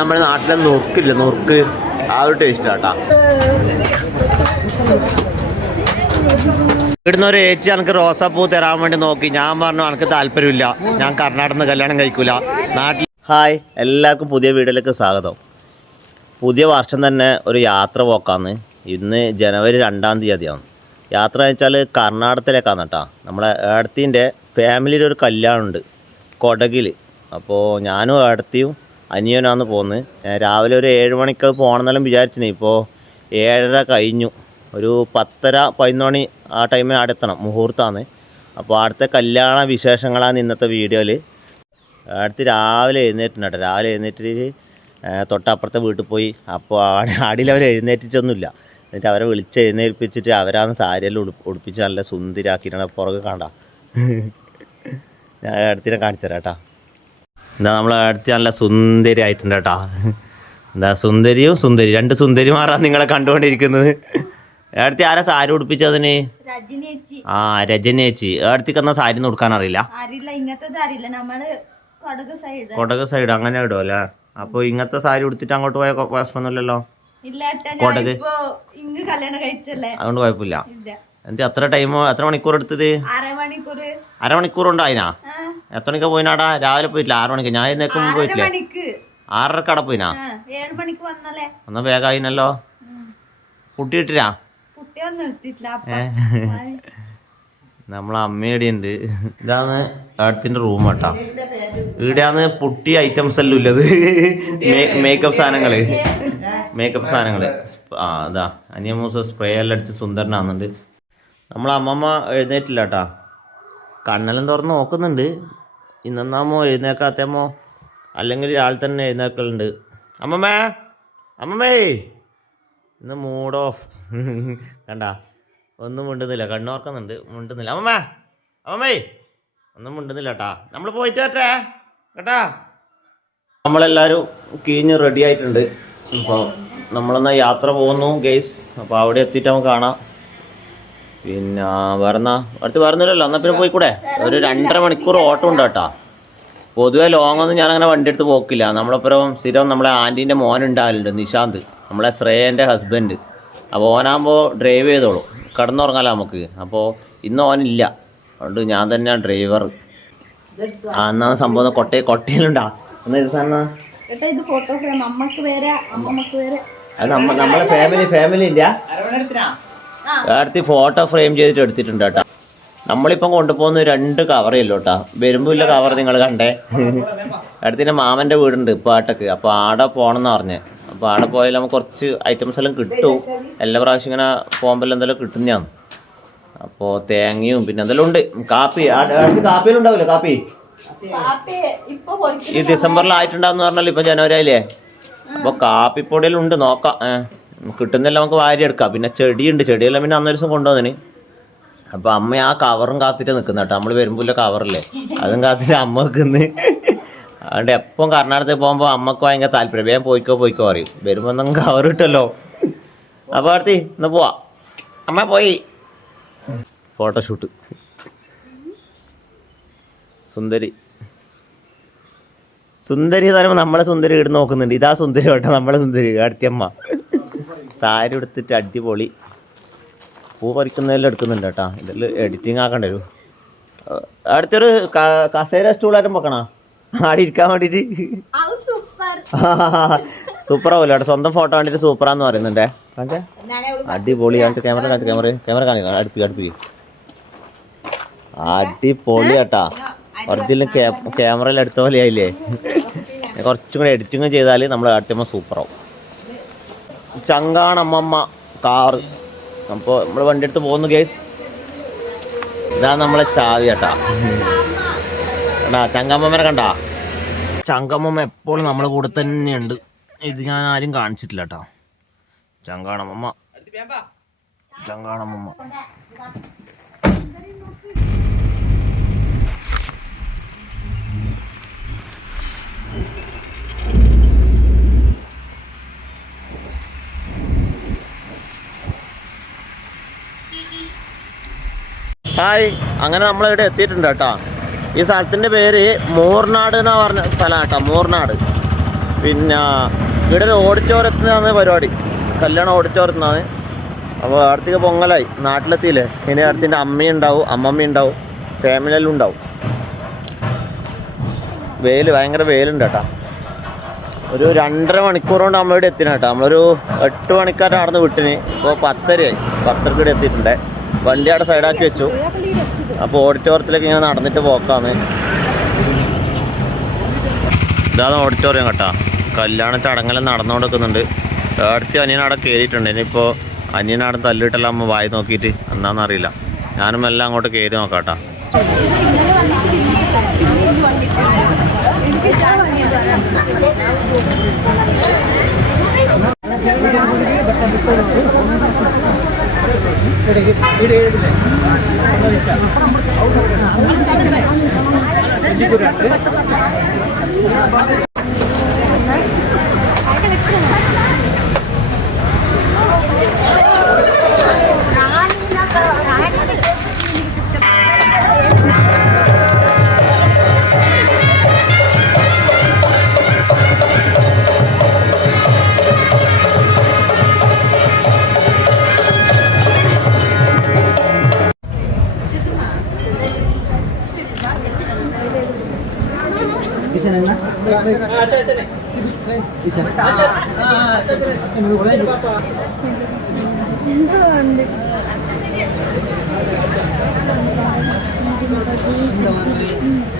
നമ്മുടെ നാട്ടിലെ നുറുക്കില്ല? നുറുക്ക്. ആ ഒരു ടേസ്റ്റ് ആട്ടാ ഇവിടുന്ന് ഒരു ഏച്ചി എനിക്ക് റോസാപ്പൂ തരാൻ വേണ്ടി നോക്കി. ഞാൻ പറഞ്ഞു എനിക്ക് താല്പര്യമില്ല. ഞാൻ കർണാടകയിൽ കല്യാണം കഴിക്കൂല. നാട്ടിൽ ഹായ്. എല്ലാവർക്കും പുതിയ വീഡിയോയിലേക്ക് സ്വാഗതം. പുതിയ വർഷം തന്നെ ഒരു യാത്ര പോക്കാന്ന്. ഇന്ന് ജനുവരി രണ്ടാം തീയതിയാണ്. യാത്ര എന്ന് വെച്ചാൽ കർണാടകത്തിലേക്കാണ് കേട്ടോ നമ്മളെ ഏടത്തിന്റെ ഫാമിലിയിൽ ഒരു കല്യാണമുണ്ട്. കൊടകിൽ അപ്പോൾ ഞാനും ഏടത്തിയും അനിയനാണ് പോകുന്നത് രാവിലെ ഒരു ഏഴ് മണിക്ക് പോകണമെന്നെല്ലാം വിചാരിച്ചിന്. ഇപ്പോൾ ഏഴര കഴിഞ്ഞു. ഒരു പത്തര പതിനൊന്ന് മണി ആ ടൈമിൽ അവിടെ എത്തണം അപ്പോൾ അടുത്ത കല്യാണ വിശേഷങ്ങളാണ് ഇന്നത്തെ വീഡിയോയിൽ അടുത്ത് രാവിലെ എഴുന്നേറ്റുണ്ട് രാവിലെ എഴുന്നേറ്റിട്ട് തൊട്ടപ്പുറത്തെ വീട്ടിൽ പോയി. അപ്പോൾ ആടെ ആടിയിൽ അവർ എഴുന്നേറ്റിട്ടൊന്നുമില്ല. എന്നിട്ട് അവരെ വിളിച്ച് എഴുന്നേൽപ്പിച്ചിട്ട് അവരാണ് സാരിയെല്ലാം ഉടു ഉടുപ്പിച്ച് നല്ല സുന്ദരാക്കിയിട്ടാണ് പുറകെ കണ്ട. ഞാൻ അടുത്തിനെ കാണിച്ചു തരാം കേട്ടാ. എന്താ നമ്മൾ അടുത്ത് നല്ല സുന്ദരി ആയിട്ടുണ്ട് കേട്ടോ. എന്താ സുന്ദരിയും സുന്ദരി രണ്ട് സുന്ദരിമാരാണ് നിങ്ങളെ കണ്ടുകൊണ്ടിരിക്കുന്നത്. അടുത്ത് ആരാ സാരി ഉടുപ്പിച്ചതിന്? ആ രജനി ചേച്ചി. അടുത്തേക്ക് എന്നാ സാരി ഉടുക്കാൻ അറിയില്ല. നമ്മൾ കൊടക് സൈഡ്. അങ്ങനെ അങ്ങനെ അപ്പൊ ഇങ്ങനത്തെ സാരി ഉടുത്തിട്ട് അങ്ങോട്ട് പോയ പ്രശ്നമൊന്നുമില്ലല്ലോ കൊടക്. അതുകൊണ്ട് കുഴപ്പമില്ല ഇല്ല അത്ര എത്ര ടൈമോ എത്ര മണിക്കൂർ എടുത്തത്? അരമണിക്കൂർ ഉണ്ടോ ഉണ്ടായിനാ എത്ര മണിക്കാ പോയിനാടാ? രാവിലെ പോയിട്ടില്ല. ആറ് മണിക്ക്. ഞാൻ ഇന്നേക്കും ആറര കട മണിക്ക് ആറരക്ക് അവിടെ പോയിനാ? എന്നാ വേഗമായിനല്ലോ ആയി. നമ്മളെ അമ്മയുടെ ഉണ്ട് ഇതാണ് ഏട്ടത്തിന്റെ റൂം കേട്ടാ ഇവിടെയാണ് പുട്ടി ഐറ്റംസ് എല്ലാം ഉള്ളത്. മേക്കപ്പ് സാധനങ്ങൾ. മേക്കപ്പ് സാധനങ്ങൾ. ആ അതാ. അനിയമൂസ സ്പ്രേ എല്ലാം അടിച്ച് സുന്ദരനാകുന്നുണ്ട് നമ്മളെ അമ്മമ്മ എഴുന്നേറ്റില്ല കേട്ടാ കണ്ണെല്ലാം തുറന്ന് നോക്കുന്നുണ്ട്. ഇന്നെന്നാമോ എഴുന്നേക്കാത്തേമോ? അല്ലെങ്കിൽ രാവിലെ തന്നെ എഴുന്നേക്കലുണ്ട്. അമ്മമ്മേ അമ്മമ്മേ ഇന്ന് മൂഡ് ഓഫ് കണ്ട ഒന്നും മിണ്ടുന്നില്ല. കണ്ണോർക്കുന്നുണ്ട് മിണ്ടുന്നില്ല. അമ്മമ്മേ അമ്മമ്മേ ഒന്നും മിണ്ടുന്നില്ല കേട്ടാ നമ്മൾ പോയിട്ട് വരട്ടെ കേട്ടാ? നമ്മളെല്ലാവരും കീഞ്ഞ് റെഡി ആയിട്ടുണ്ട്. അപ്പോൾ നമ്മളെന്നാ യാത്ര പോകുന്നു ഗെയ്സ് അപ്പോൾ അവിടെ എത്തിയിട്ട് നമുക്ക് കാണാം. പിന്നെ വേറെന്നാ? അടുത്ത് വേറൊന്നുമില്ലല്ലോ. എന്നാൽ പിന്നെ പോയിക്കൂടെ? ഒരു രണ്ടര മണിക്കൂർ ഓട്ടം ഉണ്ട് കേട്ടാ. പൊതുവെ ലോങ് ഒന്നും ഞാൻ അങ്ങനെ വണ്ടി എടുത്ത് പോക്കില്ല. നമ്മളപ്പുറം സ്ഥിരം നമ്മളെ ആന്റീന്റെ മോൻ ഉണ്ടാകലുണ്ട് നിശാന്ത്. നമ്മളെ ശ്രേയന്റെ ഹസ്ബൻഡ് അപ്പോൾ ഓനാകുമ്പോൾ ഡ്രൈവ് ചെയ്തോളൂ. കിടന്നുറങ്ങാലോ നമുക്ക്. അപ്പോൾ ഇന്ന് ഓനില്ല. അതുകൊണ്ട് ഞാൻ തന്നെയാണ് ഡ്രൈവർ ആ എന്നാ സംഭവം കൊട്ട കൊട്ടയിലുണ്ടാ. എന്നാ വേറെ അത് നമ്മ നമ്മളെ ഫാമിലി ഫാമിലി ഇല്ല. അടുത്ത് ഫോട്ടോ ഫ്രെയിം ചെയ്തിട്ട് എടുത്തിട്ടുണ്ട് കേട്ടോ. നമ്മളിപ്പം കൊണ്ടുപോകുന്ന രണ്ട് കവറേല്ലോ കേട്ടോ. വരുമ്പോല്ല കവർ നിങ്ങൾ കണ്ടേ. അടുത്തിന്റെ മാമന്റെ വീടുണ്ട് പാട്ടക്ക് അപ്പോൾ ആടെ പോണെന്ന് പറഞ്ഞ്. അപ്പോൾ ആടെ പോയാൽ നമുക്ക് കുറച്ച് ഐറ്റംസ് എല്ലാം കിട്ടും. എല്ലാ പ്രാവശ്യം ഇങ്ങനെ പോകുമ്പോൾ എന്തെല്ലാം കിട്ടുന്നതാണ് അപ്പോ തേങ്ങയും പിന്നെ എന്തെല്ലാം ഉണ്ട്. കാപ്പി അടുത്ത് കാപ്പിയിലുണ്ടാവില്ലേ കാപ്പി? ഈ ഡിസംബറിൽ ആയിട്ടുണ്ടാന്ന് പറഞ്ഞാൽ ഇപ്പൊ ജനുവരി ആയില്ലേ അപ്പൊ കാപ്പിപ്പൊടിയിലുണ്ട് നോക്കാം. ഏഹ് കിട്ടുന്നില്ല നമുക്ക് വാരിയെടുക്കാം. പിന്നെ ചെടിയുണ്ട്. ചെടിയെല്ലാം പിന്നെ അന്നൊരു ദിവസം കൊണ്ടുവന്നിന്. അപ്പൊ അമ്മ ആ കവറും കാത്തിട്ട് നിൽക്കുന്ന കേട്ടോ. നമ്മൾ വരുമ്പോൾ കവറില്ലേ? അതും കാത്തിട്ട് അമ്മ നിൽക്കുന്നു. അതുകൊണ്ട് എപ്പം കർണാടകത്തിൽ പോകുമ്പോൾ അമ്മയ്ക്ക് ഭയങ്കര താല്പര്യം. വേഗം പോയിക്കോ പോയിക്കോ അറിയും വരുമ്പോൾ ഒന്നും കവർ കിട്ടല്ലോ. അപ്പൊ അടുത്തി ഇന്ന് പോവാ. അമ്മ പോയി. ഫോട്ടോഷൂട്ട്. സുന്ദരി. സുന്ദരി എന്ന് പറയുമ്പോൾ നമ്മളെ സുന്ദരി ഇടുന്ന് നോക്കുന്നുണ്ട്. ഇതാ സുന്ദരി കേട്ടോ നമ്മളെ സുന്ദരി അടുത്തിയമ്മ സാരി എടുത്തിട്ട് അടിപൊളി. പൂ പറിക്കുന്നതിൽ എടുക്കുന്നുണ്ട് കേട്ടോ. ഇതിൽ എഡിറ്റിംഗ് ആക്കേണ്ടി വരും. അടുത്തൊരു കസേര സ്റ്റൂളായിട്ടും വെക്കണോ? ആടി ഇരിക്കാൻ വേണ്ടിട്ട്. സൂപ്പർ. ആവില്ല കേട്ടോ സ്വന്തം ഫോട്ടോ കണ്ടിട്ട് സൂപ്പറാന്ന് പറയുന്നുണ്ടേ. കാണിച്ചേ അടിപൊളി. കാണിച്ച ക്യാമറ കാണിച്ച ക്യാമറ ക്യാമറ കാണിക്കാം. അടുപ്പിക്കും അടുപ്പിക്കും. അടിപൊളി കേട്ടാ. ഒറിജിനൽ ക്യാമറയിൽ എടുത്ത പോലെ ആയില്ലേ കുറച്ചും കൂടെ എഡിറ്റിംഗ് ചെയ്താൽ നമ്മൾ അടുത്തമ്മ സൂപ്പറാവും ചങ്കാണമ്മമ്മ കാറ്. അപ്പോൾ നമ്മൾ വണ്ടി എടുത്ത് പോകുന്നു കേസ് ഇതാ നമ്മളെ ചാവി കേട്ടാ. കണ്ടാ ചങ്കമ്മമ്മനെ കണ്ടാ? ചങ്കമ്മമ്മ എപ്പോഴും നമ്മളെ കൂടെ തന്നെയുണ്ട്. ഇത് ഞാൻ ആരും കാണിച്ചിട്ടില്ല കേട്ടോ. ചങ്കാണമ്മമ്മ. ചങ്കാണമ്മമ്മ. ഹായ്. അങ്ങനെ നമ്മൾ ഇവിടെ എത്തിയിട്ടുണ്ട് കേട്ടോ. ഈ സ്ഥലത്തിന്റെ പേര് മൂർനാട് എന്ന് പറഞ്ഞ സ്ഥലമാണ് കേട്ടോ മൂർനാട്. പിന്നെ ഇവിടെ ഒരു ഓഡിറ്റോറിയത്തിനാണ് പരിപാടി. കല്യാണം ഓഡിറ്റോറിയത്തിനാണ്. അപ്പോൾ അടുത്തേക്ക് പൊങ്ങലായി. നാട്ടിലെത്തിയില്ലേ? ഇനി അടുത്തിന്റെ അമ്മയും ഉണ്ടാവും അമ്മമ്മ ഉണ്ടാവും ഫാമിലിയെല്ലാം ഉണ്ടാവും. വെയിൽ ഭയങ്കര വെയിലുണ്ട് കേട്ടോ. ഒരു രണ്ടര മണിക്കൂർ കൊണ്ട് നമ്മളിവിടെ എത്തിന് കേട്ടോ. നമ്മളൊരു എട്ട് മണിക്കാരാണ് നടന്ന് വിട്ടിന്. ഇപ്പോൾ പത്തരയായി. പത്തരക്ക് ഇവിടെ എത്തിയിട്ടുണ്ട്. വണ്ടി അവിടെ സൈഡാക്കി വെച്ചു. അപ്പോൾ ഓഡിറ്റോറിയത്തിലേക്ക് ഇങ്ങനെ നടന്നിട്ട് പോക്കാന്ന് ഇതാണ് ഓഡിറ്റോറിയം കേട്ടോ. കല്യാണ ചടങ്ങെല്ലാം നടന്നുകൊണ്ട് നിൽക്കുന്നുണ്ട് അടുത്ത് അനിയൻ അവിടെ കയറിയിട്ടുണ്ട് ഇനിയിപ്പോൾ അനിയനവിടെ തല്ലിട്ടെല്ലാം അമ്മ വായി നോക്കിയിട്ട് എന്താണെന്നറിയില്ല ഞാനും എല്ലാം അങ്ങോട്ട് കയറി നോക്കാട്ടാ. Thank എന്തോ ಇದಕ್ಕೆ ಇದೇ ಇದೇ ಇದೇ ഉണ്ട് ഇന്ന്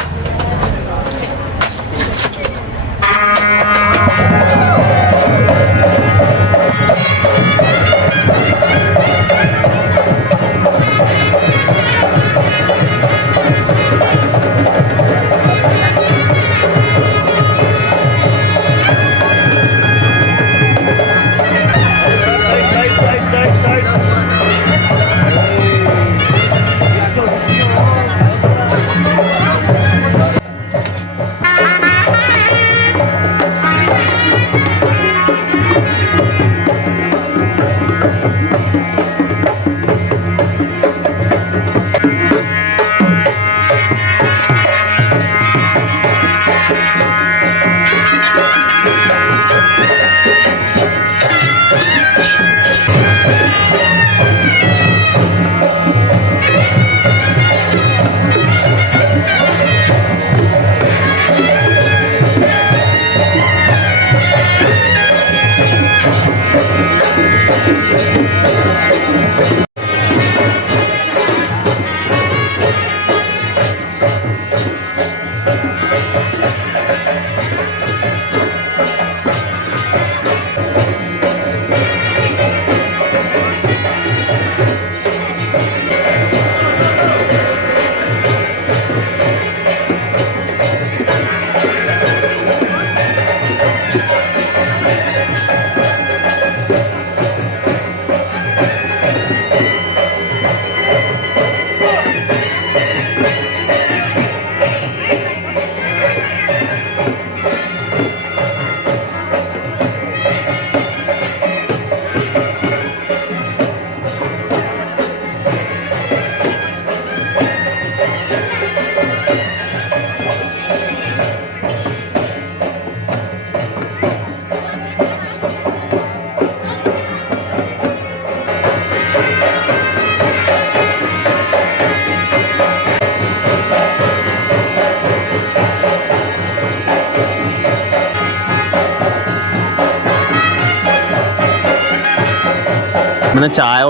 Thank you.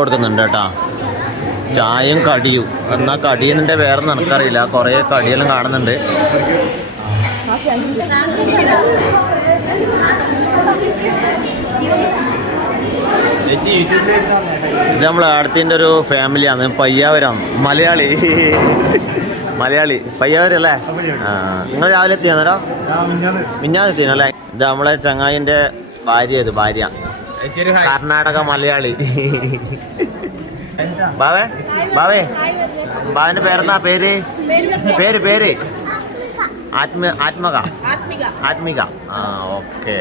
കൊടുക്കുന്നുണ്ട് കേട്ടാ. ചായയും കടിയും. എന്നാ കടിയെന്നിട്ട് വേറെ നടക്കറിയില്ല കുറേ കടിയെല്ലാം കാണുന്നുണ്ട്. ഇത് നമ്മളെ അടുത്തിന്റെ ഒരു ഫാമിലിയാണ് പയ്യാവരാണ് മലയാളി. മലയാളി. പയ്യാവരല്ലേ ആ. നിങ്ങൾ രാവിലെ എത്തിയാന്നേരോ മിഞ്ഞാന്ന് എത്തിയാണല്ലേ ഇത് നമ്മളെ ചങ്ങായിന്റെ ഭാര്യ ഇത് ഭാര്യ. കർണാടക മലയാളി. ബാവേ ബാവേ. ബാവന്റെ പേരെന്താ? പേര്? പേര് പേര്. ആത്മ ആത്മക. ആത്മിക. ആത്മിക. ആ ഓക്കെ.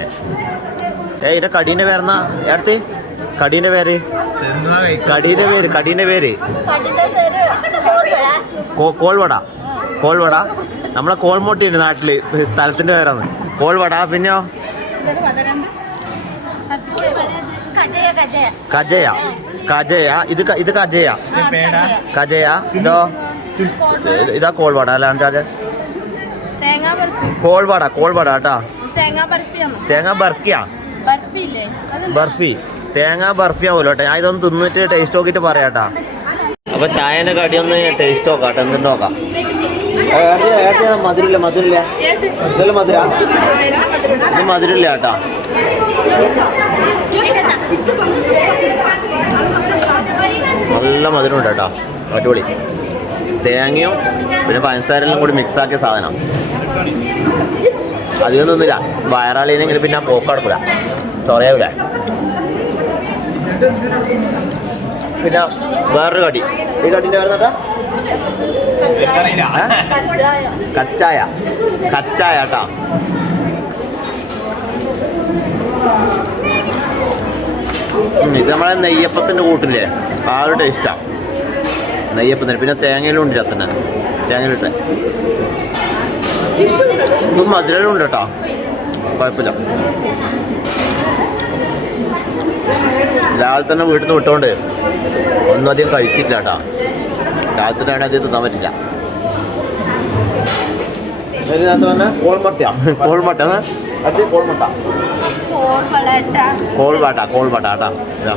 ഏ ഇതിന്റെ കടീന്റെ പേരെന്നാ ഏർത്തി കടീന്റെ പേര്? കടീന്റെ പേര് കടീന്റെ പേര്. കോൾവട. കോൾവട. നമ്മളെ കോൾമോട്ടിയുണ്ട് നാട്ടിൽ സ്ഥലത്തിന്റെ പേരാണ്. കോൾവട പിന്നെയോ. കജയ കജയ ഇത് ഇത് കജയ കജയ. ഇതോ ഇത്? കോൾവാട അല്ലാണ്ട് തേങ്ങാ ബർഫി. കോൾവട കോൾവട കേട്ടാ? തേങ്ങാ ബർഫിയാണ്. തേങ്ങ ബർക്കിയാ ബർഫി. തേങ്ങ ബർഫി ആവുമല്ലോ കേട്ടോ. ഞാൻ ഇതൊന്ന് തിന്നിട്ട് ടേസ്റ്റ് നോക്കിയിട്ട് പറയാട്ടാ അപ്പൊ ചായന്റെ കടി ഒന്ന് ടേസ്റ്റ് നോക്കാം എന്തുണ്ട് നോക്കാം? മധുരില്ല മധുരില്ല ഇതെല്ലാം മധുര? ഇത് മധുരമില്ല കേട്ടാ. നല്ല മധുരമുണ്ട് കേട്ടോ. അടിപൊളി. തേങ്ങയും പിന്നെ പഞ്ചസാരെല്ലാം കൂടി മിക്സ് ആക്കിയ സാധനം. അധികം തിന്നില്ല. വയറാളിനെ ഇങ്ങനെ പിന്നെ പോക്കടക്കൂല ചൊറയാവില്ല പിന്നെ വേറൊരു കടി. ഈ കടിന്റെ കജായ കച്ചായ. കച്ചായ കേട്ടാ. ഇത് നമ്മളെ നെയ്യപ്പത്തിന്റെ കൂട്ടില്ലേ? ആ ഒരു ടേസ്റ്റാ നെയ്യപ്പത്തിന് പിന്നെ തേങ്ങയിലും ഉണ്ട് അത്തന്നെ തേങ്ങയിലിട്ട്. ഇതും മധുരയിലും ഉണ്ട് കേട്ടോ. കുഴപ്പമില്ല. രാവിലെ തന്നെ വീട്ടിൽ നിന്ന് വിട്ടോണ്ട് ഒന്നും അധികം കഴിച്ചില്ല കേട്ടോ. തന്നെ അധികം തിന്നാൻ പറ്റില്ല. ഇതിനകത്ത് തന്നെ കോൾമട്ടയാ. കോൾമട്ട അത്? കോൾമട്ട. കോൾവാട്ട കോൾവാട്ട കേട്ടാ ഇതാ.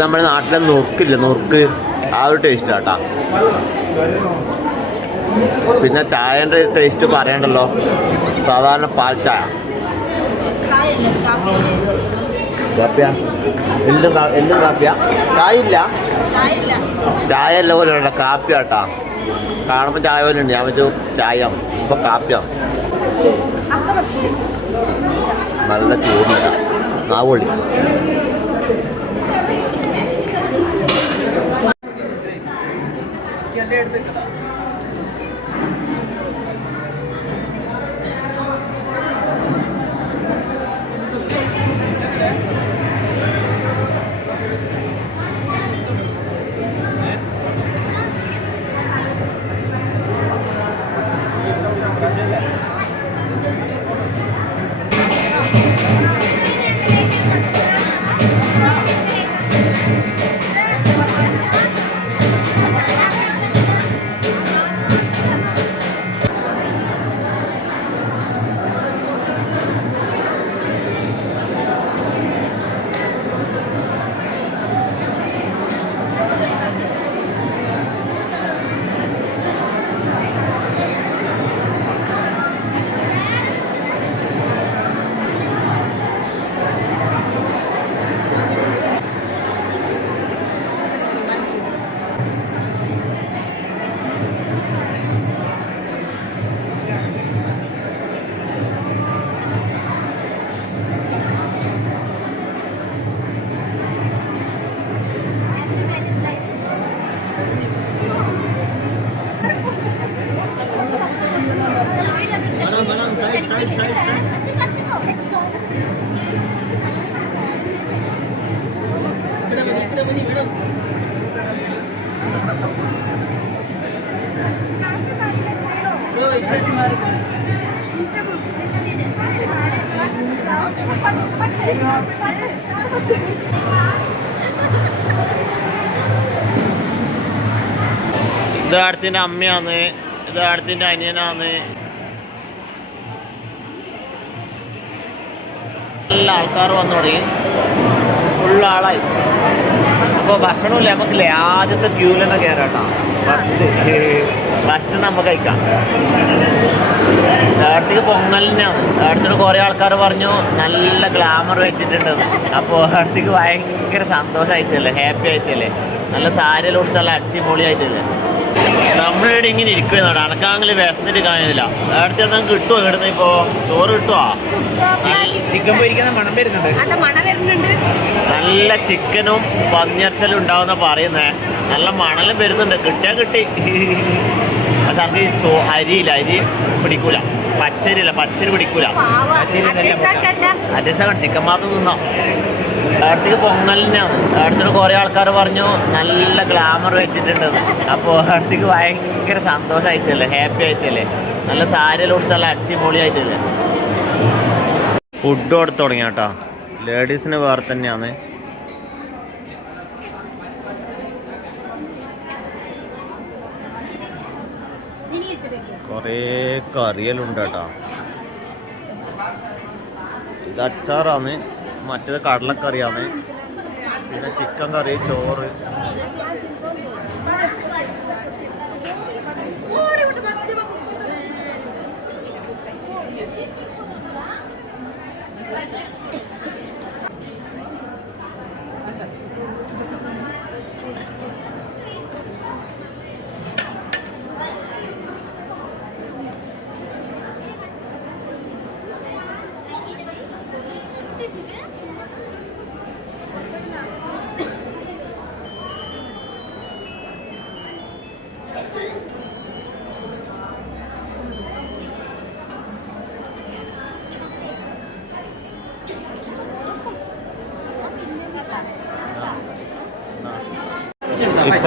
നമ്മുടെ നാട്ടിലെ നുറുക്കില്ല? നുറുക്ക്. ആ ഒരു ടേസ്റ്റ് കേട്ടാ പിന്നെ ചായന്റെ ടേസ്റ്റ് പറയണ്ടല്ലോ. സാധാരണ പാൽ ചായ കാപ്പിയാ? കാ- എല്ലും കാപ്പിയാ? ചായ ഇല്ല ചായ അല്ല പോലെ ഉണ്ട് കാപ്പി കേട്ടാ കാണുമ്പോൾ ചായ പോലെ ഉണ്ട്. ഞാൻ വെച്ചു ചായ. ഇപ്പൊ കാപ്പിയാണ് നല്ല ചൂടുണ്ട് ആ പൊളി ഇത് അടുത്തിന്റെ അമ്മയാണ്. ഇത് അടുത്തിന്റെ അനിയനാണ്. എല്ലാ ആൾക്കാർ വന്നു തുടങ്ങി. ഫുള്ള് ആളായി. അപ്പൊ ഭക്ഷണമില്ല നമുക്കില്ലേ? ആദ്യത്തെ ക്യൂലെന്നെ കയറാട്ടോ ഫസ്റ്റ്. ഭക്ഷണം നമുക്ക് കഴിക്കാം. അടുത്തേക്ക് പൊങ്ങലിനാണ് അടുത്തോട് കുറേ ആൾക്കാർ പറഞ്ഞു നല്ല ഗ്ലാമർ വെച്ചിട്ടുണ്ട് അപ്പോൾ അടുത്തേക്ക് ഭയങ്കര സന്തോഷമായിട്ടല്ലേ? ഹാപ്പി ആയിട്ടല്ലേ? നല്ല സാരിയെല്ലാം കൊടുത്ത് നല്ല അടിപൊളിയായിട്ടല്ലേ? നമ്മളിവിടെ ഇങ്ങനെ ഇരിക്കുന്നവിടെ അണക്കാങ്കിൽ വിശന്നിട്ട് കാണുന്നില്ല അടുത്ത് നമുക്ക് കിട്ടുമോ ഇവിടുന്ന് ഇപ്പോ ചോറ് കിട്ടുമോ ചിക്കൻ പൊരിക്കുന്ന മണം വരുന്നുണ്ട്. അത് മണ വരുന്നുണ്ട്? നല്ല ചിക്കനും പന്നിയർച്ചലും ഉണ്ടാവുന്ന പറയുന്നേ. നല്ല മണലും വരുന്നുണ്ട്. കിട്ടിയാ കിട്ടി. പക്ഷെ നമുക്ക് ഈ ചോ അരിയില്ല. അരി പിടിക്കൂല. പച്ചരില്ല പച്ചരി പിടിക്കൂല. അധ്യക്ഷ ചിക്കൻ മാത്രം തിന്നോ. അടുത്തേക്ക് പൊങ്ങലിനാണ് അടുത്തോട് കുറെ ആൾക്കാർ പറഞ്ഞു നല്ല ഗ്ലാമർ വെച്ചിട്ടുണ്ട് അപ്പോൾ അടുത്തേക്ക് ഭയങ്കര സന്തോഷമായിട്ടല്ലേ ഹാപ്പി ആയിട്ടല്ലേ. നല്ല സാരിയെല്ലാം കൊടുത്ത് നല്ല അടിപൊളിയായിട്ടല്ലേ. ഫുഡ് കൊടുത്തു തുടങ്ങി കേട്ടോ. ലേഡീസിന് വേറെ തന്നെയാണ്. കുറേ കറിയലുണ്ട് കേട്ടോ. ഇത് അച്ചാറാണ്. മറ്റേത് കടലക്കറിയാണ് പിന്നെ ചിക്കൻ കറി ചോറ്.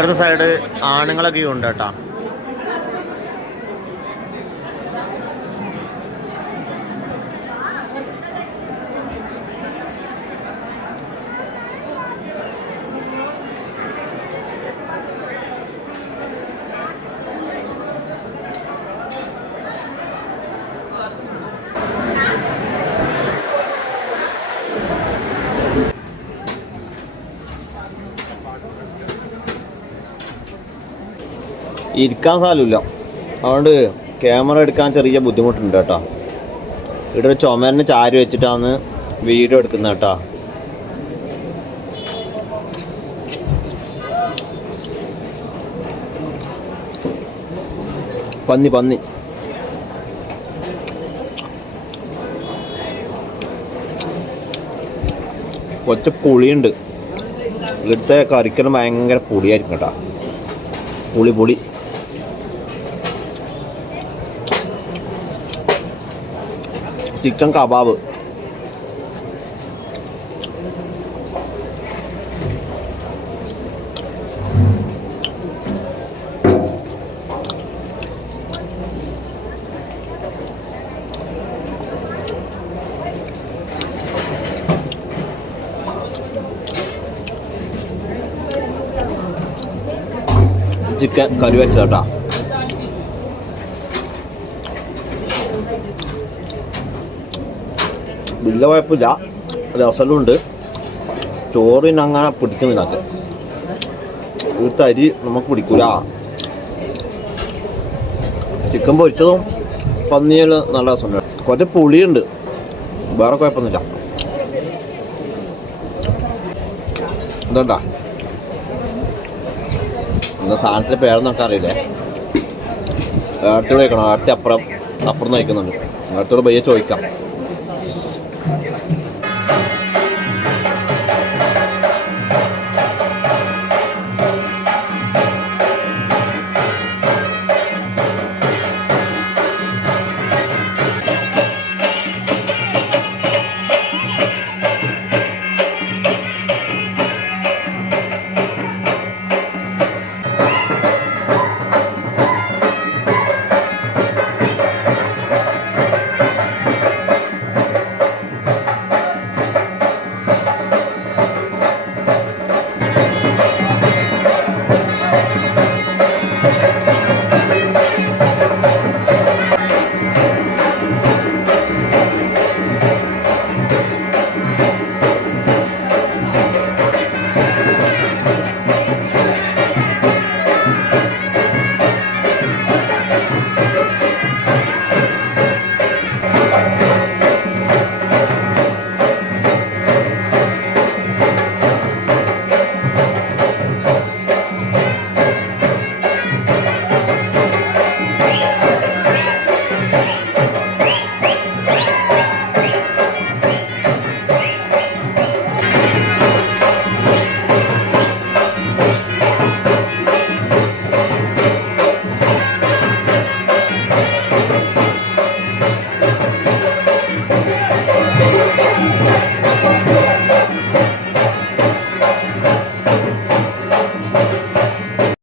ഇപ്പുറത്തെ സൈഡ് ആണുങ്ങളൊക്കെ ഉണ്ട് കേട്ടോ. ഇരിക്കാൻ സ്ഥലമില്ല. അതുകൊണ്ട് ക്യാമറ എടുക്കാൻ ചെറിയ ബുദ്ധിമുട്ടുണ്ട് കേട്ടോ. ഇവിടെ ഒരു ചുമരിന് ചാരി വെച്ചിട്ടാണ് വീഡിയോ എടുക്കുന്നത് കേട്ടോ. പന്നി പന്നി. ഒറ്റ പുളിയുണ്ട്. ഇവിടുത്തെ കറിക്കലും ഭയങ്കര പുളിയായിരിക്കും കേട്ടോ. പുളി പുളി. ചിക്കൻ കബാബ് ചിക്കൻ കറി വെച്ചേട്ടാ വലിയ കുഴപ്പമില്ല. രസലും ഉണ്ട് ചോറിന് അങ്ങനെ പിടിക്കുന്നില്ല ഇവിടുത്തെ അരി നമുക്ക് പിടിക്കൂല. ചിക്കൻ പൊരിച്ചതും പന്നിയല്ല നല്ല രസമുണ്ട്. കുറച്ച് പുളിയുണ്ട്. വേറെ കുഴപ്പമൊന്നുമില്ല. എന്താ എന്താ സാധനത്തിന്റെ പേരെന്നൊക്കെ അറിയില്ലേ? ഏട്ടോട് വയ്ക്കണം ഏട്ടത്തി അപ്പുറം അപ്പുറം നയിക്കുന്നുണ്ട് ഏട്ടോട് പയ്യെ ചോദിക്കാം.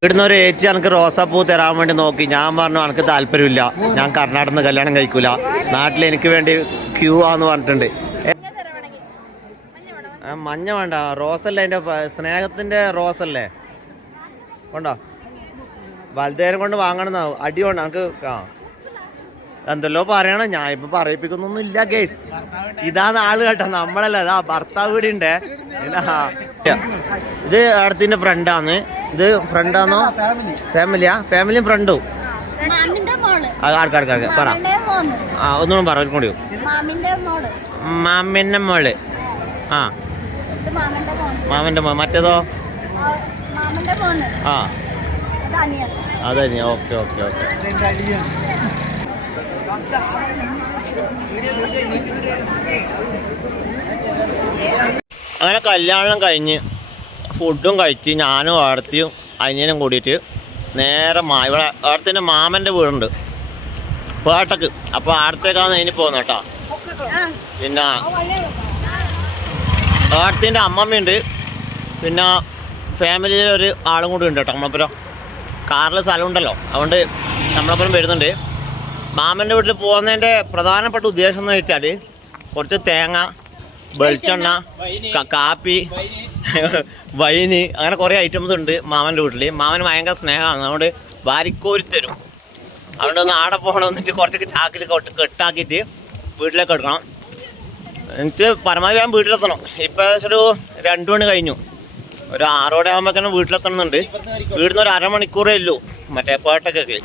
ഇവിടുന്ന് ഒരു ഏച്ചി എനിക്ക് റോസാപ്പൂ തരാൻ വേണ്ടി നോക്കി. ഞാൻ പറഞ്ഞു എനിക്ക് താല്പര്യമില്ല. ഞാൻ കർണാടകയിൽ കല്യാണം കഴിക്കൂല. നാട്ടിൽ എനിക്ക് വേണ്ടി ക്യൂ ആന്ന് പറഞ്ഞിട്ടുണ്ട്. മഞ്ഞ വേണ്ട. റോസല്ലേ എന്റെ സ്നേഹത്തിന്റെ റോസല്ലേ? കൊണ്ടോ? വലുതേരം കൊണ്ട് വാങ്ങണം അടി വേണ്ട. എനിക്ക് ആ. എന്തല്ലോ പറയണം. ഞാൻ ഇപ്പൊ പറയിപ്പിക്കുന്നൊന്നും ഇല്ല കേസ് ഇതാണ് ആൾ കേട്ടോ. നമ്മളല്ല. ഭർത്താവ് ഇവിടെ ഉണ്ട്. ഇത് അടുത്തിന്റെ ഫ്രണ്ടാന്ന് ഇത് ഫ്രണ്ടാണോ ഫാമിലിയാ? ഫാമിലിയും ഫ്രണ്ടും? ആൾക്കാർക്ക് പറ. ആ ഒന്നുകൂടെ പറ ഒരു കൂടി. മാമിന്റെ മോൾ. ആ. ഇത് മാമന്റെ മോന് മാമന്റെ മോ മറ്റേതോ? ആ, മാമന്റെ മോന് ആ. ഇത് അനിയൻ. അതെ ഓക്കെ ഓക്കെ ഓക്കെ. അങ്ങനെ കല്യാണം കഴിഞ്ഞ് ഫുഡും കഴിച്ച് ഞാനും ആടത്തിയും അനിയനും കൂടിയിട്ട് നേരെ മാ ഇവിടെ ആടത്തിന്റെ മാമന്റെ വീടുണ്ട്. പേട്ടക്ക് അപ്പോൾ ആടത്തേക്കാണ് ഇനി പോകുന്നത് കേട്ടോ. പിന്നെ ആടത്തിന്റെ അമ്മമ്മയുണ്ട്. പിന്നെ ഫാമിലിയിൽ ഒരു ആളും കൂടി ഉണ്ട് കേട്ടോ നമ്മളപ്പുറം കാറിൽ സ്ഥലമുണ്ടല്ലോ. അതുകൊണ്ട് നമ്മളപ്പുറം വരുന്നുണ്ട്. മാമന്റെ വീട്ടിൽ പോകുന്നതിന്റെ പ്രധാനപ്പെട്ട ഉദ്ദേശം എന്ന് വെച്ചാൽ കുറച്ച് തേങ്ങ വെളിച്ചെണ്ണ കാപ്പി വൈന്. അങ്ങനെ കുറേ ഐറ്റംസ് ഉണ്ട് മാമന്റെ വീട്ടിൽ മാമന് ഭയങ്കര സ്നേഹമാണ്. അതുകൊണ്ട് വാരിക്കോരി തരും. അതുകൊണ്ട് ഒന്ന് ആടെ പോകണം എന്നിട്ട് കുറച്ചൊക്കെ ചാക്കിൽ കൊട്ട് കെട്ടാക്കിയിട്ട് വീട്ടിലേക്ക് എടുക്കണം എനിക്ക് പരമാവധി ഞാൻ വീട്ടിലെത്തണം. ഇപ്പം ഒരു രണ്ടു മണി കഴിഞ്ഞു. ഒരു ആറോടെ ആകുമ്പോഴേക്കും വീട്ടിലെത്തണമെന്നുണ്ട് വീടിന്ന് ഒരു അരമണിക്കൂറേ ഉള്ളൂ. മറ്റേ കോട്ടക്കൊക്കെ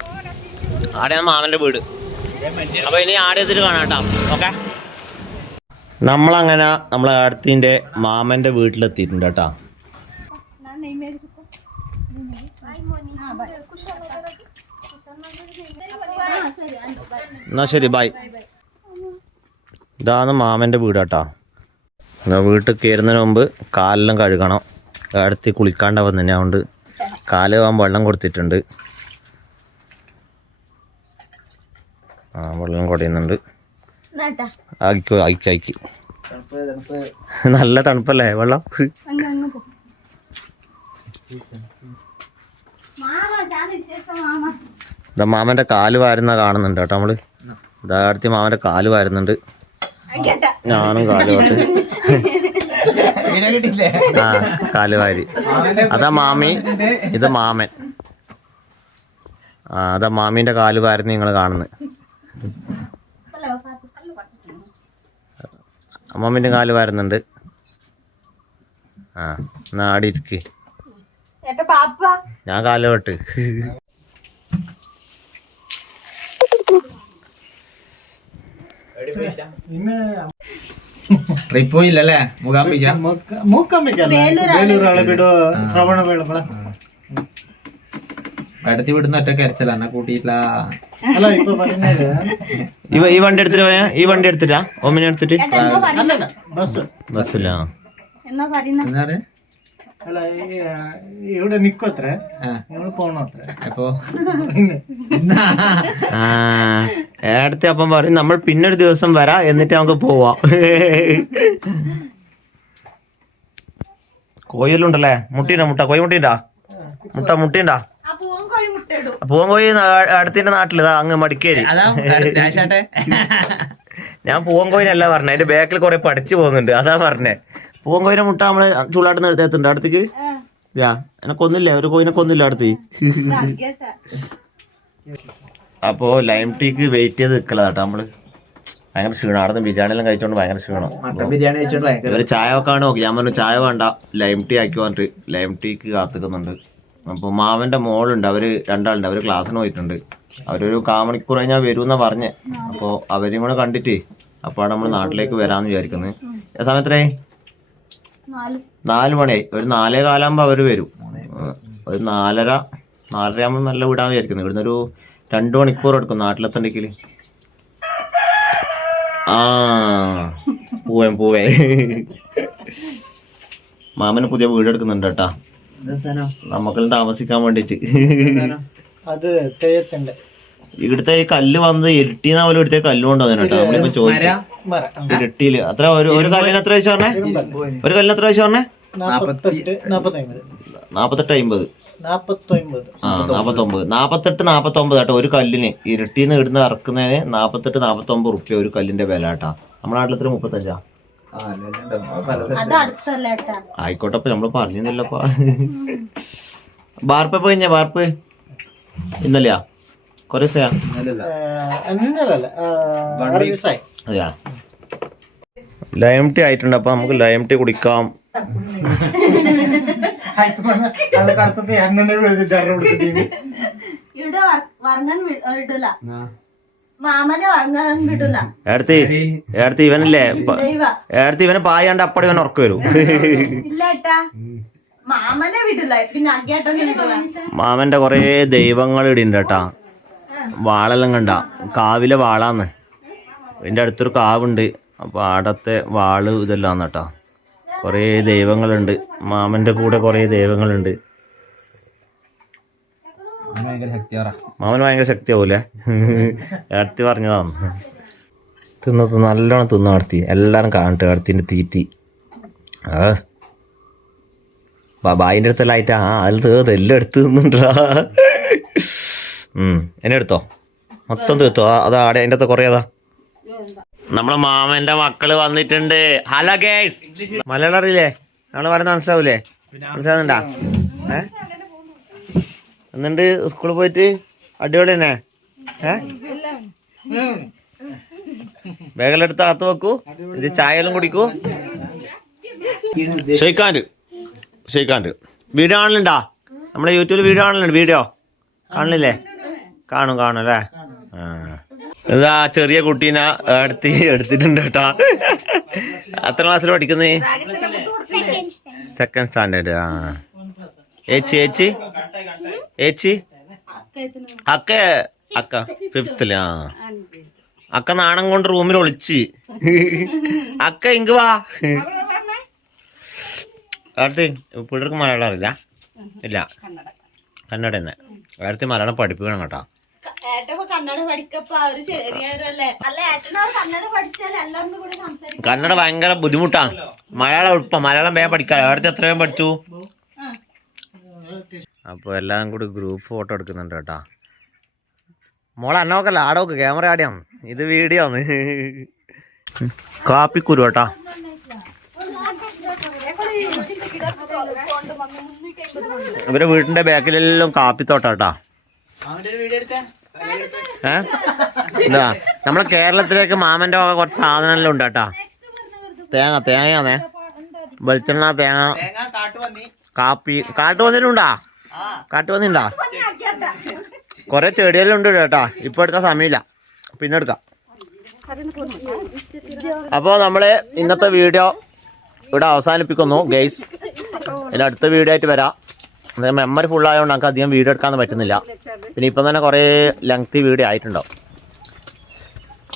ആടെയാണ് മാമന്റെ വീട്. അപ്പോൾ ഇനി ആടെ എത്തിയിട്ട് കാണാം കേട്ടോ. ഓക്കെ? നമ്മളങ്ങനെ നമ്മളെ അടുത്തിന്റെ മാമന്റെ വീട്ടിലെത്തിയിട്ടുണ്ട് കേട്ടോ. എന്നാ ശരി ബൈ. ഇതാണ് മാമന്റെ വീട് കേട്ടോ. വീട്ടിൽ കയറുന്നതിന് മുമ്പ് കാലെല്ലാം കഴുകണം. അടുത്ത് കുളിക്കാണ്ടാവുന്ന തന്നെ അതുകൊണ്ട് കാൽ പോകാൻ വെള്ളം കൊടുത്തിട്ടുണ്ട്. ആ വെള്ളം കുടയുന്നുണ്ട്. ആയിക്കോ ആയിക്കോ ആയിക്കോ നല്ല തണുപ്പല്ലേ വെള്ളം? അങ്ങ് അങ്ങ് പോ. മാമ ഞാൻ വിശേഷം മാമ ഇതാ മാമന്റെ കാൽ വാരുന്ന കാണുന്നുണ്ട് കേട്ടോ നമ്മൾ. ഇതാ മാമന്റെ കാൽ വാരുന്നുണ്ട്. ഞാനും കാൽ വാട്ട് ആ കാൽ വാരി. അതാ മാമി. ഇത് മാമൻ. ആ അതാ മാമീന്റെ കാൽ വാരുന്ന നിങ്ങൾ കാണുന്നത് അമ്മമ്മീന്റെ കാല് വാരുന്നുണ്ട് ആ എന്നാ ആടി ഇരിക്ക് ഏട്ടാ പാപ്പ ഞാൻ കാല് തൊട്ട് ട്രിപ്പ് പോയില്ലല്ലേ മൂകാംബിക ಬೇಲೂರು ಬಿಡು ಶ್ರವಣ ಬೆಳಗೊಳ അടുത്ത് വിടുന്ന ഒറ്റ കരച്ചലാണ് കൂട്ടിയില്ല ഈ വണ്ടി എടുത്തിട്ട് പോയാ? ഈ വണ്ടി എടുത്തിട്ടാ? ഓമിനെ എടുത്തിട്ട്? ബസ്സില്ല ഇവിടെ അപ്പം പറയും നമ്മൾ പിന്നൊരു ദിവസം വരാ എന്നിട്ട് നമുക്ക് പോവാം. കോയിലുണ്ടല്ലേ? മുട്ടീണ്ടാ മുട്ട. കോയി മുട്ടീണ്ടാ മുട്ട മുട്ടീണ്ടാ പൂവൻ പോയി അടുത്തിന്റെ നാട്ടിൽ അങ്ങ് മടിക്കേരി. ഞാൻ പൂവൻ കോയിനല്ല പറഞ്ഞേ അതിന്റെ ബാക്കിൽ കുറെ പഠിച്ചു പോകുന്നുണ്ട് അതാ പറഞ്ഞേ. പൂവൻ കോയിനെ മുട്ട നമ്മൾ ചൂടാട്ടുന്ന എടുത്തേത്തുണ്ട് അടുത്തേക്ക്. യാ എന്നെ കൊന്നില്ല? ഒരു കോയിനെ കൊന്നില്ല അടുത്ത്? അപ്പോ ലൈം ടീക്ക് വെയിറ്റ് ചെയ്ത് നിക്കലാട്ടോ നമ്മൾ. ഭയങ്കര ക്ഷീണം അവിടെ നിന്ന് ബിരിയാണി എല്ലാം കഴിച്ചോണ്ട് ഭയങ്കര ക്ഷീണം. ബിരിയാണി കഴിച്ചോണ്ട് ചായ വെക്കാണ് നോക്കി ഞാൻ പറഞ്ഞു ചായ വേണ്ട ലൈം ടീ ആക്കി പറഞ്ഞിട്ട് ലൈം ടീക്ക് കാത്തിക്കുന്നുണ്ട്. അപ്പോൾ മാവന്റെ മോളുണ്ട് അവർ രണ്ടാളുണ്ട് അവർ ക്ലാസ്സിന് പോയിട്ടുണ്ട്. അവരൊരു കാമണിക്കൂർ കഴിഞ്ഞാൽ വരുമെന്നാ പറഞ്ഞേ. അപ്പോൾ അവരും കൂടെ കണ്ടിട്ട് അപ്പോൾ നമ്മൾ നാട്ടിലേക്ക് വരാന്ന് വിചാരിക്കുന്നത് ഏ സമയത്രേ നാല്. മണിയായി. ഒരു നാലേ കാലാകുമ്പോൾ അവർ വരും. ഒരു നാലര നാലര ആകുമ്പോൾ നല്ല വിടാന്ന് വിചാരിക്കുന്നത് ഇവിടുന്ന് ഒരു രണ്ടു മണിക്കൂർ എടുക്കും നാട്ടിലെത്തണ്ടെങ്കിൽ ആ പൂവേ പൂവേ മാമന് പുതിയ വീട് എടുക്കുന്നുണ്ട് കേട്ടാ. നമുക്കെല്ലാം താമസിക്കാൻ വേണ്ടിട്ട്. അത് ഇവിടുത്തെ ഈ കല്ല് വന്നത് ഇരട്ടിന്ന പോലും ഇവിടുത്തെ കല്ല് കൊണ്ടുവന്നു കേട്ടോ. നമ്മളിപ്പോ ചോദിച്ചു. ഇരട്ടിയിൽ. അത്ര ഒരു ഒരു കല്ലിന് എത്ര വയസ്സ് പറഞ്ഞേ? ഒരു കല്ലിന് എത്ര വയസ്സ് പറഞ്ഞേ? നാപ്പത്തെട്ട് അമ്പത് നാപ്പത്തൊമ്പത്. ആ നാപ്പത്തൊമ്പത്. നാപ്പത്തെട്ട് നാപ്പത്തൊമ്പത് കേട്ടോ ഒരു കല്ലിന്. ഇരട്ടിന്ന് ഇടുന്ന ഇറക്കുന്നതിന് നാപ്പത്തെട്ട് നാപ്പത്തൊമ്പത് റുപ്യ ഒരു കല്ലിന്റെ വില കേട്ടാ. നമ്മുടെ നാട്ടിലെത്ര? മുപ്പത്തഞ്ചാ? ആയിക്കോട്ടെ അപ്പൊ നമ്മൾ പറഞ്ഞില്ലപ്പാ. ബാർപ്പ് എപ്പോ കഴിഞ്ഞ ബാർപ്പ്? ഇന്നലെയാ? കൊറേ ദിവസയാ. അതെയാ? ലയം ടീ ആയിട്ടുണ്ട് അപ്പൊ നമുക്ക് ലയം ടീ കുടിക്കാം. ഇവിടെ വർ- വർണൻ വി- ഇവനല്ലേ? പ- ഇവനെ പായാണ്ട് അപ്പടി ഇവൻ ഉറക്കം വരും. മാമന്റെ കൊറേ ദൈവങ്ങൾ ഇടിണ്ട് കേട്ടാ വാളെല്ലാം കണ്ട. കാവിലെ വാളാന്ന്. ഇതിന്റെ അടുത്തൊരു കാവുണ്ട്. അപ്പൊ ആടത്തെ വാൾ ഇതെല്ലാം കേട്ടാ കൊറേ ദൈവങ്ങളുണ്ട്. മാമന്റെ കൂടെ കൊറേ ദൈവങ്ങളുണ്ട്. അവന് ഭയങ്കര ശക്തിയാവൂലേ? ഏടത്തി പറഞ്ഞതാണ്. തിന്നത് നല്ലോണം തിന്നു അടുത്തി എല്ലാരും കാണട്ടെ അടുത്തിന്റെ തീറ്റി. ആ. ബാബായിന്റെ ലൈറ്റ് ആ. അതിൽ തീർത്ത് എല്ലാം എടുത്ത് തിന്നുണ്ടാ. എന്നെ എടുത്തോ? മൊത്തം തീർത്തോ അതാ ആടെ അതിന്റെ അകത്ത് കുറേ അതാ. നമ്മളെ മാമന്റെ മക്കൾ വന്നിട്ടുണ്ട്. ഹലോ ഗേസ് മലയാളം അറിയില്ലേ? നമ്മൾ പറയുന്നത് മനസ്സിലാവൂലേ? മനസ്സിലാവുന്നുണ്ടാ? ഏ? എന്നിട്ട് സ്കൂളിൽ പോയിട്ട് അടിപൊളി തന്നെ ഏ? ബാഗെല്ലാം എടുത്ത് അകത്ത് വെക്കൂ. ഇത് ചായ എല്ലാം കുടിക്കൂ. ശ്രീകാന്ത് ശ്രീകാന്ത് വീഡിയോ കാണലുണ്ടാ? നമ്മളെ യൂട്യൂബിൽ വീഡിയോ കാണലുണ്ട് വീഡിയോ? കാണലില്ലേ? കാണും കാണും അല്ലേ? എന്താ ചെറിയ കുട്ടീനാ എടുത്തി എടുത്തിട്ടുണ്ട് കേട്ടാ. എത്ര ക്ലാസ്സിൽ പഠിക്കുന്നേ? സെക്കൻഡ് സ്റ്റാൻഡേർഡ് ആ. ഏച്ചി ഏച്ചി? ഏച്ചി? അക്ക അക്ക ഫിഫ്ത്തിൽ ആ. അക്ക നാണം കൊണ്ട് റൂമിൽ ഒളിച്ച്. അക്ക ഇങ്ക് വാ. അടുത്ത് പിള്ളേർക്ക് മലയാളം അറിയില്ല. ഇല്ല. കന്നഡ തന്നെ. അടുത്ത് മലയാളം പഠിപ്പിക്കണം കേട്ടോ. കന്നഡ ഭയങ്കര ബുദ്ധിമുട്ടാണ് മലയാളം എളുപ്പം. മലയാളം വേഗം പഠിക്കാം അടുത്ത് എത്ര വേഗം പഠിച്ചു അപ്പോൾ എല്ലാം കൂടി ഗ്രൂപ്പ് ഫോട്ടോ എടുക്കുന്നുണ്ട് കേട്ടാ. മോളെ അന്നോക്കല്ല ആടോക്ക് ക്യാമറ ആടിയാണ് ഇത് വീഡിയോ ആണ്. കാപ്പിക്കുരു കേട്ടാ. ഇവരെ വീട്ടിന്റെ ബാക്കിലെല്ലാം കാപ്പിത്തോട്ടം കേട്ടാ. അവന്റെ ഒരു വീഡിയോ എടുക്കാൻ ഏ? എന്താ നമ്മളെ കേരളത്തിലേക്ക് മാമന്റെ വക കുറച്ച് സാധനമെല്ലാം ഉണ്ട് കേട്ടാ. തേങ്ങ തേങ്ങയാണേ വെളിച്ചെണ്ണ തേങ്ങ. കാപ്പി കാട്ടുവന്നിട്ടുണ്ടാ കാട്ടുവന്നിണ്ടാ കൊറേ ചെടിയെല്ലാം ഉണ്ട് കേട്ടാ. ഇപ്പൊ എടുക്കാൻ സമയമില്ല. പിന്നെ എടുക്കാം. അപ്പോൾ നമ്മൾ ഇന്നത്തെ വീഡിയോ ഇവിടെ അവസാനിപ്പിക്കുന്നു ഗെയ്സ് ഇനി അടുത്ത വീഡിയോ ആയിട്ട് വരാം. മെമ്മറി ഫുൾ ആയതുകൊണ്ട് നമുക്ക് അധികം വീഡിയോ എടുക്കാൻ പറ്റുന്നില്ല. പിന്നെ ഇപ്പം തന്നെ കുറേ ലെങ്തി വീഡിയോ ആയിട്ടുണ്ടാവും.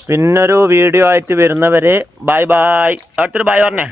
പിന്നൊരു വീഡിയോ ആയിട്ട് വരുന്നവരെ ബൈ ബൈ അടുത്തൊരു ബൈ പറഞ്ഞേ.